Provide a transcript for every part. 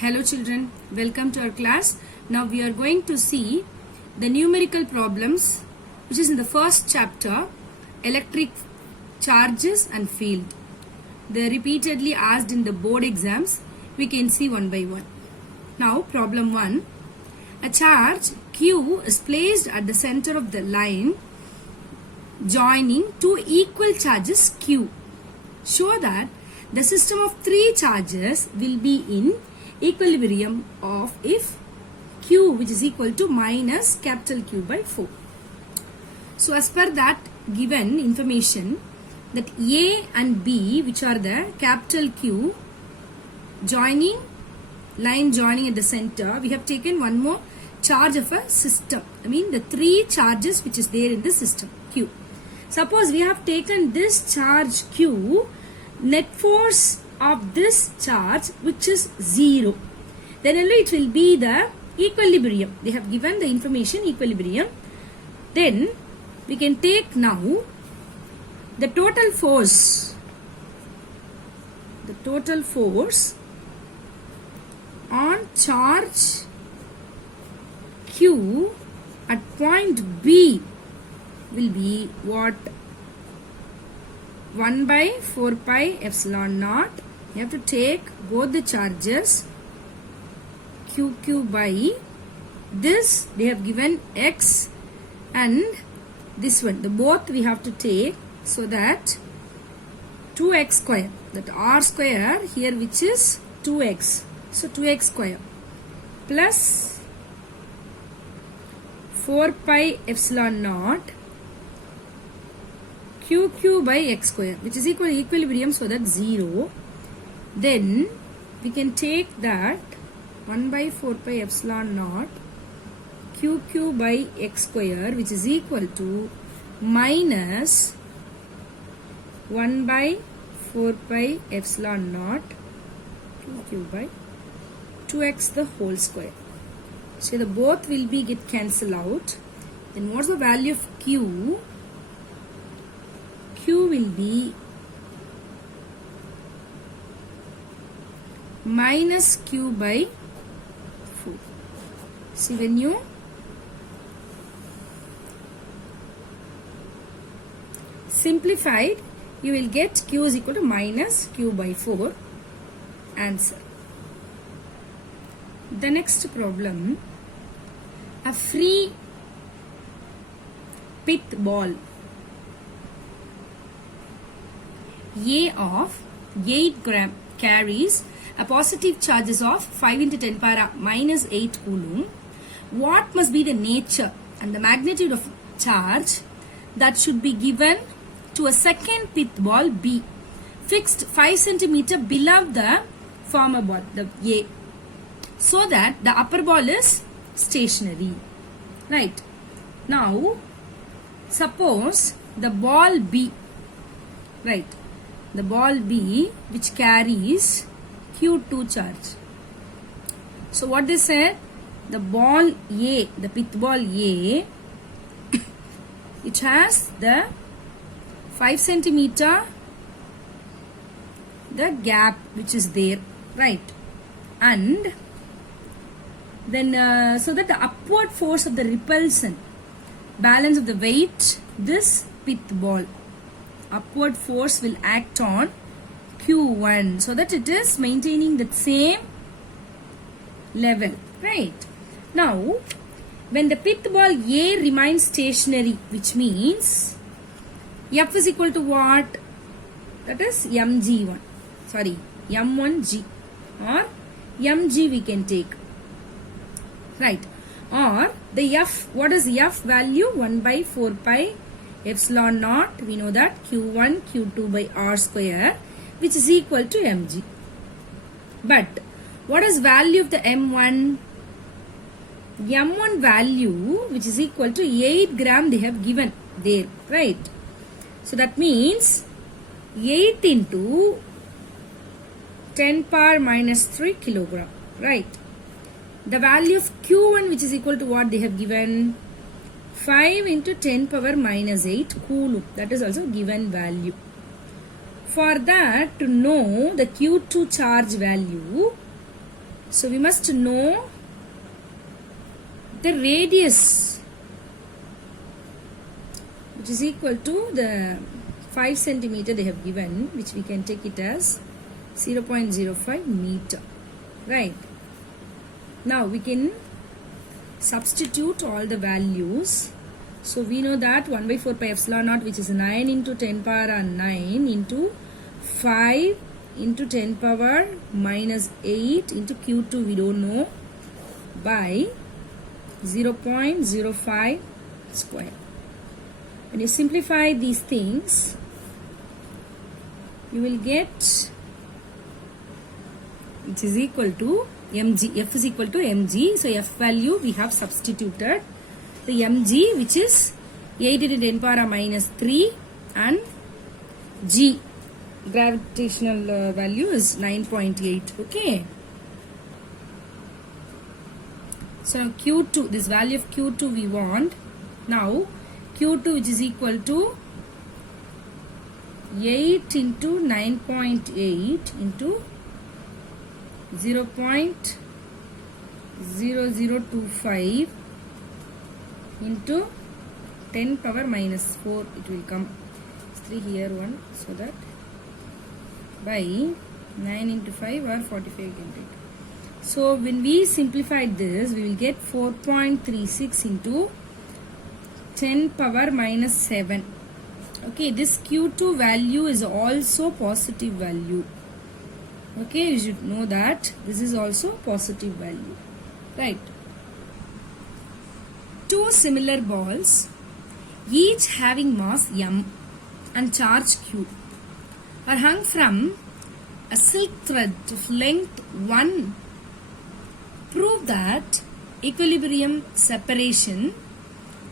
Hello children, welcome to our class. Now we are going to see the numerical problems which is in the first chapter, electric charges and field. They are repeatedly asked in the board exams. We can see one by one. Now problem 1. A charge Q is placed at the center of the line joining two equal charges Q. Show that the system of three charges will be in equilibrium of if Q which is equal to minus capital Q by 4. So as per that given information that A and B which are the capital Q line joining at the center, we have taken one more charge of a system. I mean the three charges which is there in the system Q. Suppose we have taken this charge Q, net force of this charge which is 0, then only it will be the equilibrium. They have given the information equilibrium. Then we can take now the total force on charge Q at point B will be what? 1 by 4 pi epsilon naught. You have to take both the charges QQ by this. They have given X and this one. The both we have to take, so that 2x square, that R square here which is 2x. So 2x square plus 4 pi epsilon naught QQ by x square which is equal to equilibrium, so that 0. Then we can take that 1 by 4 pi epsilon naught QQ by x square which is equal to minus 1 by 4 pi epsilon naught QQ by 2x the whole square. So the both will be get cancelled out. Then what's the value of Q? Q will be minus Q by 4. See, when you simplified, you will get Q is equal to minus Q by 4. Answer. The next problem, a free pith ball A of 8 gram carries a positive charges of 5 into 10 power minus 8 coulomb. What must be the nature and the magnitude of charge that should be given to a second pith ball B fixed 5 centimeter below the former ball, the A, so that the upper ball is stationary? Right. Now, suppose the ball B, right, the ball B which carries Q2 charge. So what they said, the ball A, the pith ball A, it has the 5 centimeter the gap which is there, right, and then so that the upward force of the repulsion, balance of the weight, this pith ball, upward force will act on Q1 so that it is maintaining the same level, right? Now, when the pith ball A remains stationary, which means F is equal to what? That is mg1, sorry, m1g or mg we can take, right? Or the F, what is F value? 1 by 4 pi epsilon naught, we know that Q1 Q2 by R square which is equal to mg. But what is value of the m1? M1 value which is equal to 8 gram they have given there, right? So that means 8 into 10 power minus 3 kilogram, right? The value of Q1 which is equal to what they have given? 5 into 10 power minus 8 coulomb. That is also given value. For that, to know the Q2 charge value, So we must know the radius, which is equal to the 5 centimeter they have given, which we can take it as 0.05 meter, right? Now we can substitute all the values. So we know that 1 by 4 pi epsilon naught, which is 9 into 10 power 9 into 5 into 10 power minus 8 into Q2 we don't know, by 0.05 square. When you simplify these things, you will get, which is equal to mg. F is equal to mg. So F value we have substituted. The mg, which is 8 into 10 power minus 3, and g, gravitational value, is 9.8. Okay. So now Q2, this value of Q2 we want. Now Q2, which is equal to 8 into 9.8 into 0.0025 into 10 power minus 4, it will come 3 here 1, so that by 9 into 5 or 45 you can take. So when we simplified this, we will get 4.36 into 10 power minus 7. Okay, this Q2 value is also positive value. Okay, you should know that this is also positive value, right? Two similar balls, each having mass m and charge q, are hung from a silk thread of length 1. Prove that equilibrium separation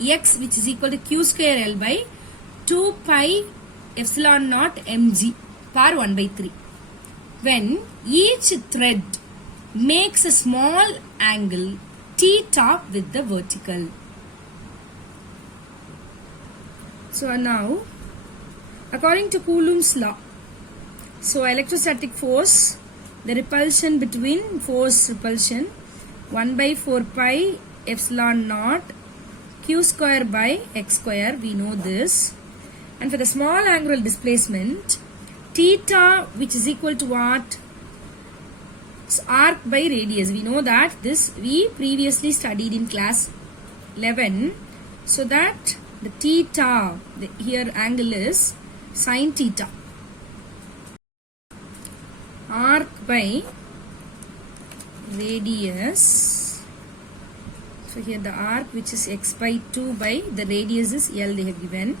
x, which is equal to q square L by 2 pi epsilon naught mg per 1 by 3. When each thread makes a small angle theta with the vertical. So now, according to Coulomb's law, so electrostatic force, the repulsion between force repulsion, 1 by 4 pi epsilon naught q square by x square, we know this. And for the small angular displacement, theta, which is equal to what? Arc by radius. We know that this we previously studied in class 11. So that the theta, the here angle is sine theta. Arc by radius. So here the arc, which is x by 2 by the radius is L, they have given.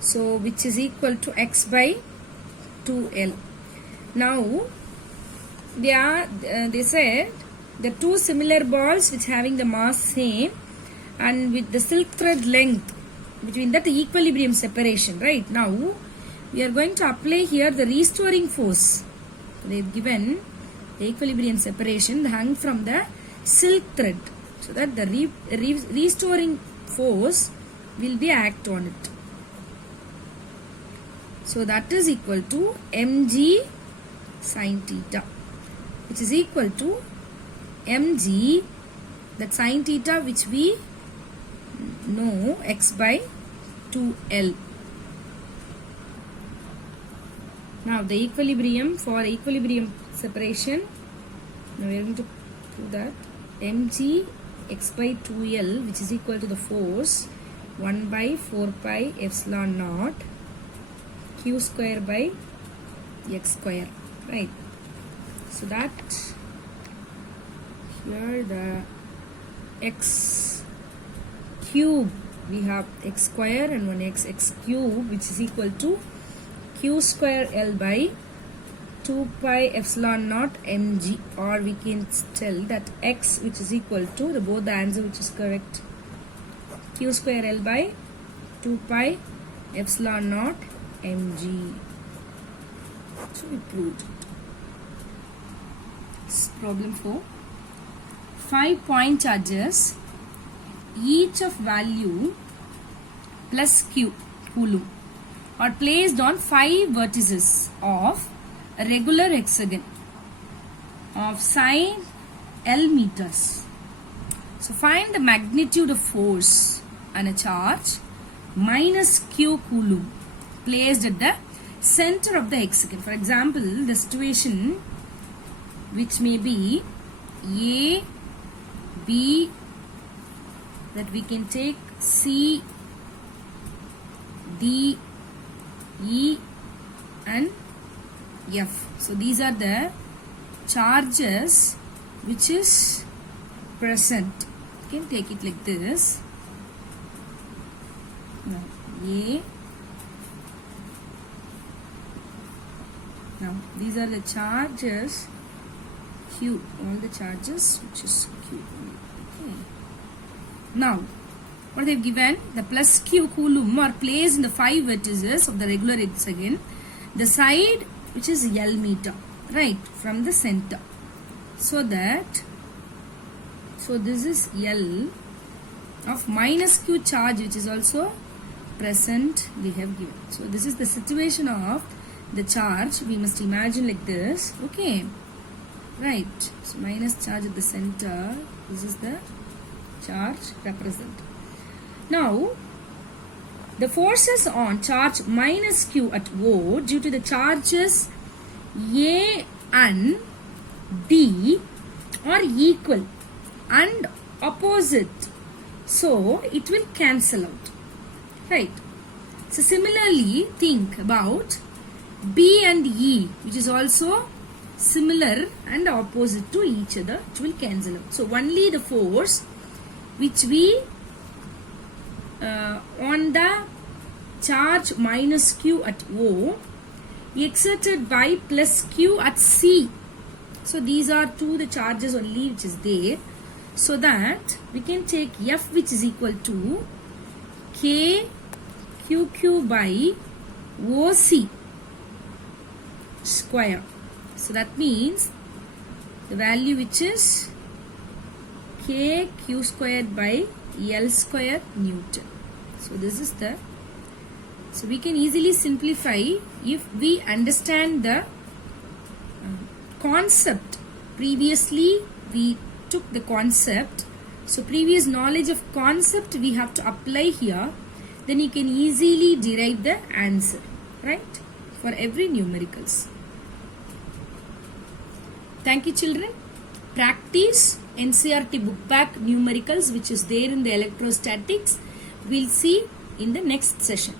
So which is equal to x by 2L. Now they said the two similar balls which having the mass same and with the silk thread length between that equilibrium separation, right? Now we are going to apply here the restoring force. They have given the equilibrium separation hung from the silk thread, so that the restoring force will be act on it. So that is equal to mg sine theta, which is equal to mg, that sine theta which we know, x by 2L. Now the equilibrium, for equilibrium separation, now we are going to prove that mg x by 2L, which is equal to the force 1 by 4 pi epsilon naught q square by x square, right? So that here the x cube, we have x square and one x cube, which is equal to q square L by 2 pi epsilon naught mg, or we can tell that x, which is equal to the both the answer which is correct, q square L by 2 pi epsilon naught mg. So we proved it. Problem 4. 5 point charges, each of value plus q coulomb, are placed on 5 vertices of a regular hexagon of sine L meters. So find the magnitude of force and a charge minus Q coulomb placed at the center of the hexagon. For example, the situation which may be A, B, that we can take C, D, E and F. So these are the charges which is present. You can take it like this. Now A. Now these are the charges Q. All the charges which is Q. Okay. Now what they've given, the plus Q coulomb are placed in the 5 vertices of the regular hexagon, the side which is L meter, right, from the center. So this is L of minus Q charge which is also present they have given. So this is the situation of the charge. We must imagine like this. Okay, right. So minus charge at the center. This is the charge represent. Now the forces on charge minus Q at O due to the charges A and D are equal and opposite, so it will cancel out, right? So similarly think about B and E, which is also similar and opposite to each other. It will cancel out. So only the force which we on the charge minus Q at O exerted by plus Q at C. So these are the charges only which is there. So that we can take F which is equal to K QQ by OC square. So that means the value which is K Q squared by L square Newton. So this is the, so we can easily simplify if we understand the concept. Previously we took the concept, so previous knowledge of concept we have to apply here, then you can easily derive the answer, right, for every numericals. Thank you children. Practice NCERT book back numericals which is there in the electrostatics. We'll see in the next session.